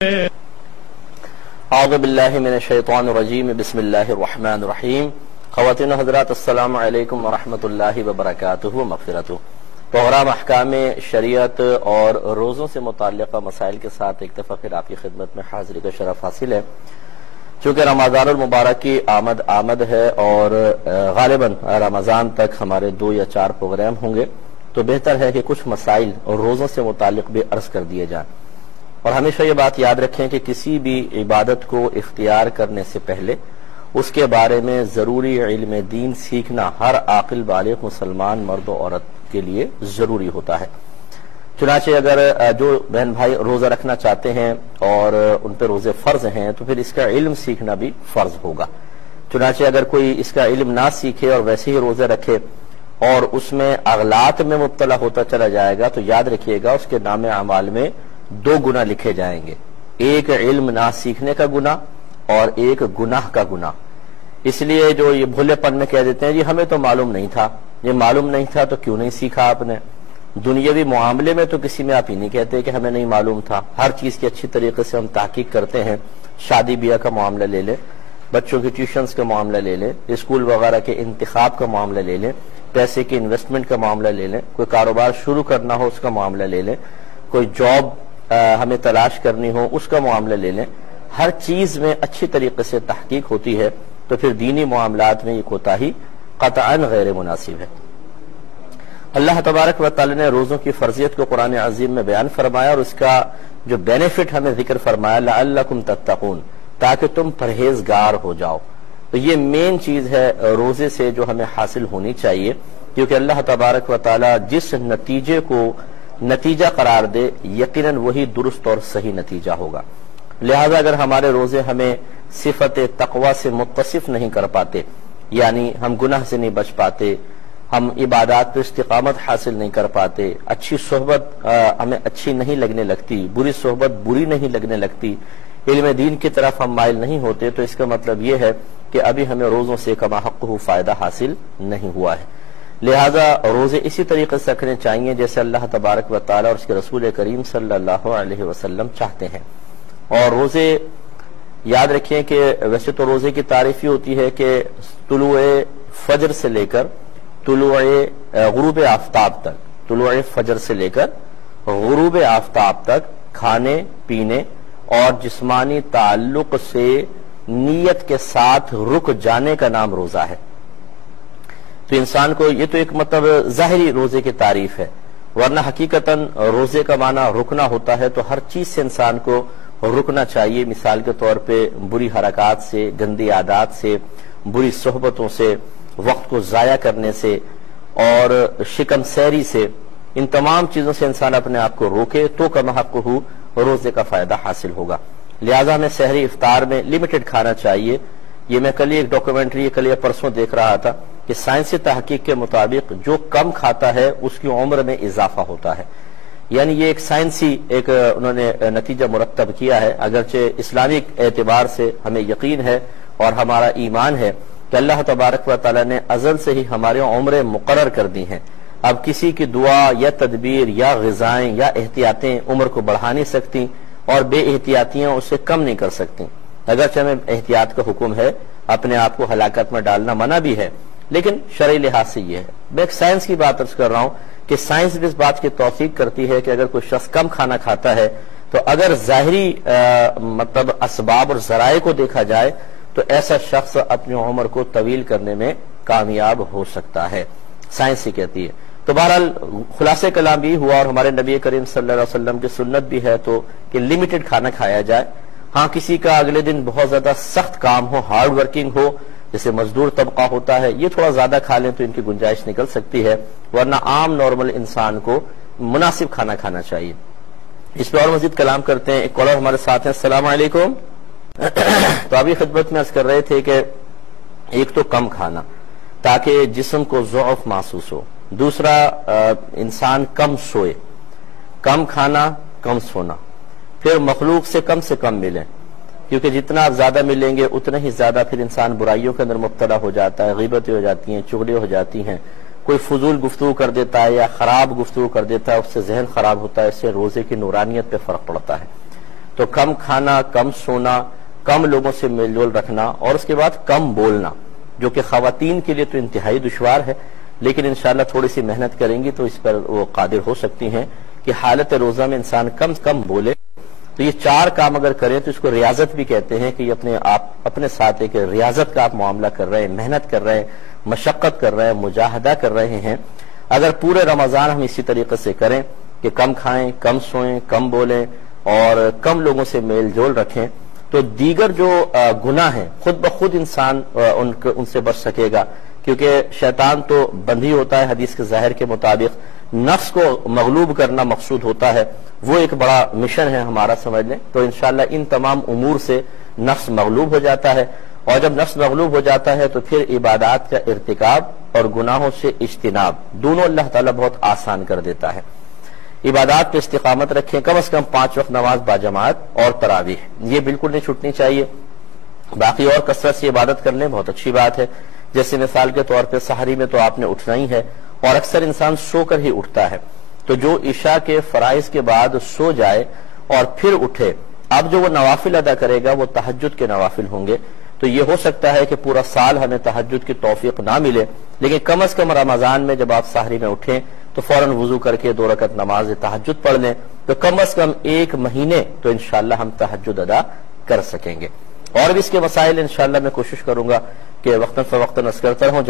اعوذ باللہ من الشیطان الرجیم بسم اللہ الرحمن الرحیم۔ خواتین و حضرات السلام علیکم ورحمۃ اللہ وبرکاتہ و مغفرتہ۔ پروگرام احکام شریعت اور روزوں سے متعلقہ مسائل کے ساتھ ایک دفعہ پھر آپ کی خدمت میں حاضری کا شرف حاصل ہے۔ چونکہ رمضان المبارک کی آمد ہے اور غالباً رمضان تک ہمارے 2 یا 4 پروگرام ہوں گے، تو بہتر ہے کہ کچھ مسائل اور روزوں سے متعلق بھی عرض کر دیے جائیں۔ اور ہمیشہ یہ بات یاد رکھیں کہ کسی بھی عبادت کو اختیار کرنے سے پہلے اس کے بارے میں ضروری علم دین سیکھنا ہر عاقل بالغ مسلمان مرد و عورت کے لیے ضروری ہوتا ہے۔ چنانچہ اگر جو بہن بھائی روزہ رکھنا چاہتے ہیں اور ان پہ روزے فرض ہیں تو پھر اس کا علم سیکھنا بھی فرض ہوگا۔ چنانچہ اگر کوئی اس کا علم نہ سیکھے اور ویسے ہی روزے رکھے اور اس میں اغلاط میں مبتلا ہوتا چلا جائے گا تو یاد رکھیے گا اس کے نام اعمال میں 2 گناہ لکھے جائیں گے، ایک علم نہ سیکھنے کا گناہ اور ایک گناہ کا گناہ۔ اس لیے جو یہ بھولے پن میں کہہ دیتے ہیں جی ہمیں تو معلوم نہیں تھا، یہ معلوم نہیں تھا تو کیوں نہیں سیکھا آپ نے؟ دنیاوی معاملے میں تو کسی میں آپ ہی نہیں کہتے کہ ہمیں نہیں معلوم تھا، ہر چیز کی اچھی طریقے سے ہم تحقیق کرتے ہیں۔ شادی بیاہ کا معاملہ لے لیں، بچوں کی ٹیوشنز کا معاملہ لے لیں، اسکول وغیرہ کے انتخاب کا معاملہ لے لیں، پیسے کی انویسٹمنٹ کا معاملہ لے لیں، کوئی کاروبار شروع کرنا ہو اس کا معاملہ لے لیں، کوئی جاب ہمیں تلاش کرنی ہو اس کا معاملہ لے لیں۔ ہر چیز میں اچھی طریقے سے تحقیق ہوتی ہے تو پھر دینی معاملات میں یہ کوتاہی قطعاً غیر مناسب ہے۔ اللہ تبارک و تعالی نے روزوں کی فرضیت کو قرآن عظیم میں بیان فرمایا اور اس کا جو بینیفٹ ہمیں ذکر فرمایا لعلکم تتقون، تاکہ تم پرہیزگار ہو جاؤ۔ تو یہ مین چیز ہے روزے سے جو ہمیں حاصل ہونی چاہیے، کیونکہ اللہ تبارک و تعالی جس نتیجے کو نتیجہ قرار دے یقیناً وہی درست اور صحیح نتیجہ ہوگا۔ لہذا اگر ہمارے روزے ہمیں صفت تقوی سے متصف نہیں کر پاتے، یعنی ہم گناہ سے نہیں بچ پاتے، ہم عبادات پر استقامت حاصل نہیں کر پاتے، اچھی صحبت ہمیں اچھی نہیں لگنے لگتی، بری صحبت بری نہیں لگنے لگتی، علم دین کی طرف ہم مائل نہیں ہوتے، تو اس کا مطلب یہ ہے کہ ابھی ہمیں روزوں سے کما حقہ فائدہ حاصل نہیں ہوا ہے۔ لہذا روزے اسی طریقے سے رکھنے چاہیے جیسے اللہ تبارک و تعالی اور اس کے رسول کریم صلی اللہ علیہ وسلم چاہتے ہیں۔ اور روزے یاد رکھیں کہ ویسے تو روزے کی تعریف یہ ہوتی ہے کہ طلوع فجر سے لے کر غروب آفتاب تک، طلوع فجر سے لے کر غروب آفتاب تک کھانے پینے اور جسمانی تعلق سے نیت کے ساتھ رک جانے کا نام روزہ ہے۔ تو انسان کو یہ تو ایک مطلب ظاہری روزے کی تعریف ہے، ورنہ حقیقتاً روزے کا معنی رکنا ہوتا ہے، تو ہر چیز سے انسان کو رکنا چاہیے۔ مثال کے طور پہ بری حرکات سے، گندی عادات سے، بری صحبتوں سے، وقت کو ضائع کرنے سے اور شکم سیری سے، ان تمام چیزوں سے انسان اپنے آپ کو روکے تو کما حقہ روزے کا فائدہ حاصل ہوگا۔ لہذا ہمیں سحری افطار میں لمیٹڈ کھانا چاہیے۔ یہ میں کل ایک ڈاکومنٹری کل پرسوں دیکھ رہا تھا کہ سائنسی تحقیق کے مطابق جو کم کھاتا ہے اس کی عمر میں اضافہ ہوتا ہے، یعنی یہ ایک سائنسی انہوں نے نتیجہ مرتب کیا ہے۔ اگرچہ اسلامک اعتبار سے ہمیں یقین ہے اور ہمارا ایمان ہے کہ اللہ تبارک و تعالی نے ازل سے ہی ہمارے عمریں مقرر کر دی ہیں، اب کسی کی دعا یا تدبیر یا غذائیں یا احتیاطیں عمر کو بڑھا نہیں سکتی اور بے احتیاطیاں اسے کم نہیں کر سکتی۔ اگرچہ ہمیں احتیاط کا حکم ہے، اپنے آپ کو ہلاکت میں ڈالنا منع بھی ہے، لیکن شرعی لحاظ سے یہ ہے۔ میں ایک سائنس کی بات عرض کر رہا ہوں کہ سائنس بھی اس بات کی توثیق کرتی ہے کہ اگر کوئی شخص کم کھانا کھاتا ہے تو اگر ظاہری مطلب اسباب اور ذرائع کو دیکھا جائے تو ایسا شخص اپنی عمر کو طویل کرنے میں کامیاب ہو سکتا ہے، سائنس ہی کہتی ہے۔ تو بہرحال خلاصہ کلام بھی ہوا اور ہمارے نبی کریم صلی اللہ علیہ وسلم کی سنت بھی ہے تو کہ لمیٹڈ کھانا کھایا جائے۔ ہاں کسی کا اگلے دن بہت زیادہ سخت کام ہو، ہارڈ ورکنگ ہو، جیسے مزدور طبقہ ہوتا ہے، یہ تھوڑا زیادہ کھا لیں تو ان کی گنجائش نکل سکتی ہے، ورنہ عام نارمل انسان کو مناسب کھانا کھانا چاہیے۔ اس پہ اور مزید کلام کرتے ہیں۔ ایک کالر ہمارے ساتھ ہیں، السلام علیکم۔ تو ابھی خدمت میں عرض کر رہے تھے کہ ایک تو کم کھانا تاکہ جسم کو ضعف محسوس ہو، دوسرا انسان کم سوئے، کم کھانا کم سونا، پھر مخلوق سے کم ملیں، کیونکہ جتنا آپ زیادہ ملیں گے اتنا ہی زیادہ پھر انسان برائیوں کے اندر مبتلا ہو جاتا ہے، غیبتیں ہو جاتی ہیں، چغلیاں ہو جاتی ہیں، کوئی فضول گفتگو کر دیتا ہے یا خراب گفتگو کر دیتا ہے، اس سے ذہن خراب ہوتا ہے، اس سے روزے کی نورانیت پہ فرق پڑتا ہے۔ تو کم کھانا، کم سونا، کم لوگوں سے میل جول رکھنا، اور اس کے بعد کم بولنا، جو کہ خواتین کے لیے تو انتہائی دشوار ہے، لیکن انشاءاللہ تھوڑی سی محنت کریں گی تو اس پر وہ قادر ہو سکتی ہیں کہ حالت روزہ میں انسان کم سے کم بولے۔ تو یہ 4 کام اگر کریں تو اس کو ریاضت بھی کہتے ہیں، کہ یہ اپنے ساتھ ایک ریاضت کا آپ معاملہ کر رہے ہیں، محنت کر رہے ہیں، مشقت کر رہے ہیں، مجاہدہ کر رہے ہیں۔ اگر پورے رمضان ہم اسی طریقے سے کریں کہ کم کھائیں، کم سوئیں، کم بولیں اور کم لوگوں سے میل جول رکھیں، تو دیگر جو گناہ ہیں خود بخود انسان ان سے بچ سکے گا، کیونکہ شیطان تو بندھی ہوتا ہے، حدیث کے ظاہر کے مطابق نفس کو مغلوب کرنا مقصود ہوتا ہے، وہ ایک بڑا مشن ہے ہمارا، سمجھ لیں۔ تو انشاءاللہ ان تمام امور سے نفس مغلوب ہو جاتا ہے، اور جب نفس مغلوب ہو جاتا ہے تو پھر عبادات کا ارتکاب اور گناہوں سے اجتناب دونوں اللہ تعالیٰ بہت آسان کر دیتا ہے۔ عبادات پہ استقامت رکھیں، کم از کم 5 وقت نماز باجماعت اور تراویح یہ بالکل نہیں چھوٹنی چاہیے۔ باقی اور کثرت سے عبادت کر لیں، بہت اچھی بات ہے۔ جیسے مثال کے طور پہ سحری میں تو آپ نے اٹھنا ہی ہے، اور اکثر انسان سو کر ہی اٹھتا ہے، تو جو عشاء کے فرائض کے بعد سو جائے اور پھر اٹھے، اب جو وہ نوافل ادا کرے گا وہ تہجد کے نوافل ہوں گے۔ تو یہ ہو سکتا ہے کہ پورا سال ہمیں تہجد کی توفیق نہ ملے، لیکن کم از کم رمضان میں جب آپ سحری میں اٹھیں تو فوراً وضو کر کے 2 رکعت نماز تہجد پڑھ لیں، تو کم از کم 1 مہینے تو انشاءاللہ ہم تہجد ادا کر سکیں گے۔ اور بھی اس کے مسائل انشاءاللہ میں کوشش کروں گا کہ وقتاً فوقتاً عرض کرتا رہوں۔